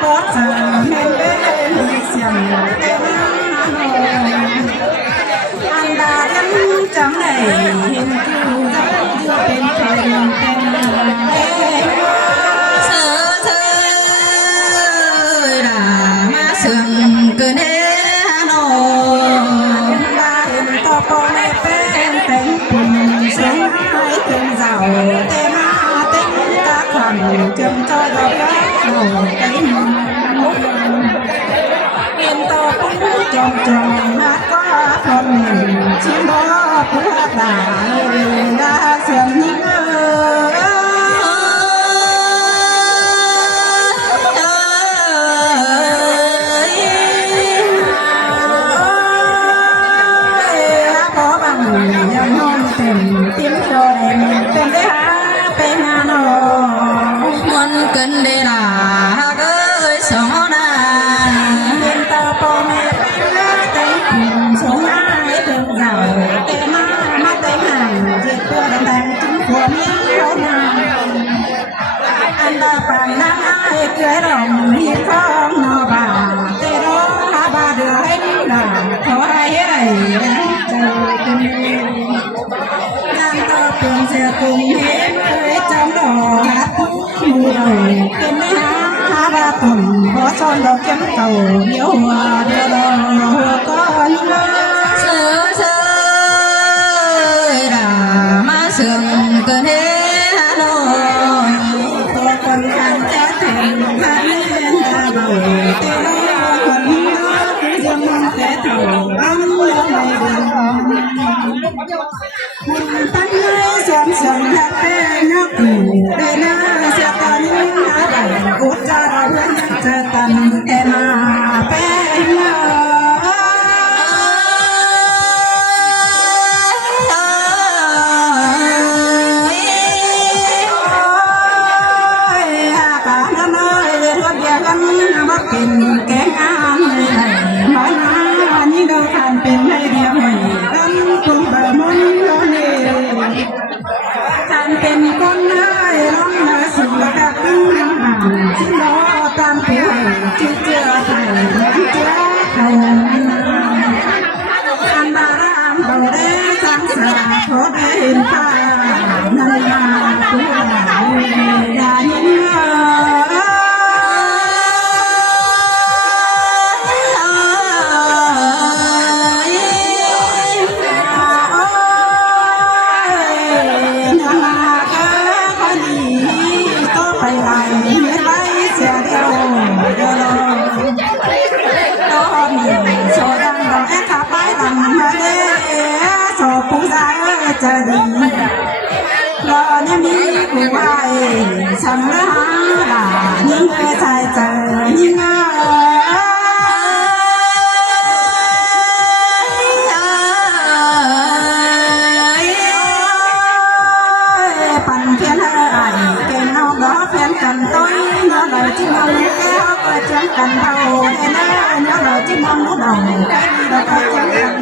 โปดเสริมเห็นเป็นเสียงเต็มอันดาเห็นจังได้เห็นคือเป็นเพลงเต็มเสือเธอด่ามาเสื่อมเกินนอนดาเห็นต่อปอไม่เป็นเต็มปุ่นเสียงให้ถึงเจ้าเต็มเต็มกะคำจมจอยดอกรักโหดเต็มเห็นต่อปุ่นจมจมนัดก็คนหนึ่งชิมบ่เพื่อด่าดาเสื่อมยิ่งยังนอนเต็มติ้มโดยเป็นได้หาเป็นงานมันเกินได้ละเอ้ยสองนาเป็นตาปอแม่เป็นเต็มสองนาให้ถึงเราเต็มมาเต็มห่างเจ็บตัวแดงจึงขวบเลี้ยวนาอันดาปานน้ำให้เกลือลงมีท้องนอบ่าเตโรหาบาเดือให้หนาขอให้ได้เจอเป็นเสียกุ้งเห็นเลยจำดอกหัดมือเราเป็นไม่หาบาตุ่มบ่ซ้อนดอกเข็มเก่าเดียวหัวเดียวดอกหัวก้อนเสือเสือด่ามาเสื่อมเกินเหตุนอนตัวคนขันจะถึงขันเล่นตาเบาเตะลอยคนคือยังแต่เท่าอันยังไม่เดือดร้อนตั้งเลยสวมสมทักเป็นนักอยู่ได้น่าเสียตอนนี้หาได้อุจจาระเพื่อนจะตันแค่มาเป็นหเป็นแกงอ่านเลยน้อยนานี่เดินทางเป็นให้เดียวให้กันคุณบะมุนโนนี่ท่านเป็นคนให้ร้องมาสู่ดักห่างที่รอตามผิวที่เจอไทยเหมือนเจ้าเขาอันบารามเขาได้สังสารโทษได้เห็นผ้านาฬิกาตัวใหญ่ยินจะดีรอเนี่ยมีผู้ไว้สำราญยิ่งใจเจอยิ่งปั่นเพียนให้เก่งเอาดอกเพียนกันต้นเนาะเลยที่มันแก้วก็จังกันเท่าเอ็นเนาะเลยที่มันมุดเอาแก้วเราก็จังกัน